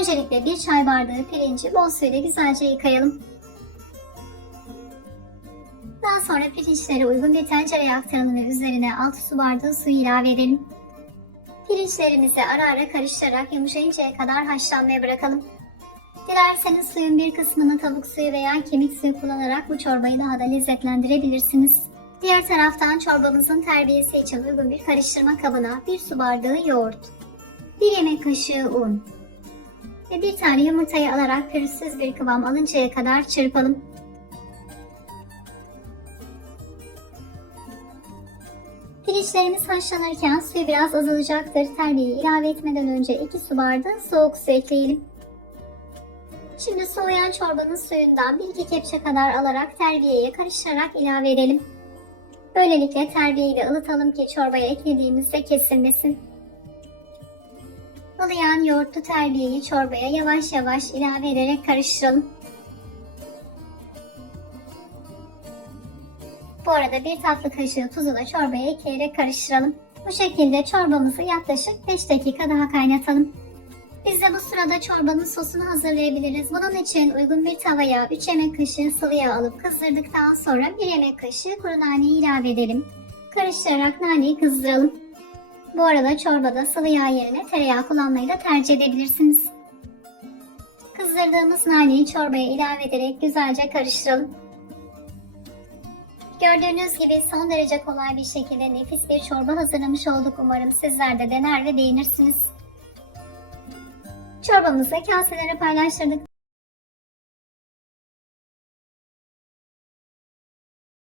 Öncelikle bir çay bardağı pirinci bol suyla güzelce yıkayalım. Daha sonra pirinçleri uygun bir tencereye aktaralım ve üzerine 6 su bardağı su ilave edelim. Pirinçlerimizi ara ara karıştırarak yumuşayıncaya kadar haşlanmaya bırakalım. Dilerseniz suyun bir kısmını tavuk suyu veya kemik suyu kullanarak bu çorbayı daha da lezzetlendirebilirsiniz. Diğer taraftan çorbamızın terbiyesi için uygun bir karıştırma kabına bir su bardağı yoğurt, bir yemek kaşığı un ve bir tane yumurtayı alarak pürüzsüz bir kıvam alıncaya kadar çırpalım. Pirinçlerimiz haşlanırken suyu biraz azalacaktır. Terbiyeyi ilave etmeden önce 2 su bardağı soğuk su ekleyelim. Şimdi soğuyan çorbanın suyundan 1-2 kepçe kadar alarak terbiyeye karıştırarak ilave edelim. Böylelikle terbiyeyi de ılıtalım ki çorbaya eklediğimizde kesilmesin. Ilıyan yoğurtlu terbiyeyi çorbaya yavaş yavaş ilave ederek karıştıralım. Bu arada bir tatlı kaşığı tuzu da çorbaya ekleyerek karıştıralım. Bu şekilde çorbamızı yaklaşık 5 dakika daha kaynatalım. Biz de bu sırada çorbanın sosunu hazırlayabiliriz. Bunun için uygun bir tavaya 3 yemek kaşığı sıvı yağ alıp kızdırdıktan sonra 1 yemek kaşığı kuru naneyi ilave edelim. Karıştırarak naneyi kızdıralım. Bu arada çorbada sıvı yağ yerine tereyağı kullanmayı da tercih edebilirsiniz. Kızdırdığımız naneyi çorbaya ilave ederek güzelce karıştıralım. Gördüğünüz gibi son derece kolay bir şekilde nefis bir çorba hazırlamış olduk. Umarım sizler de dener ve beğenirsiniz. Çorbamızı kaselere paylaştırdık.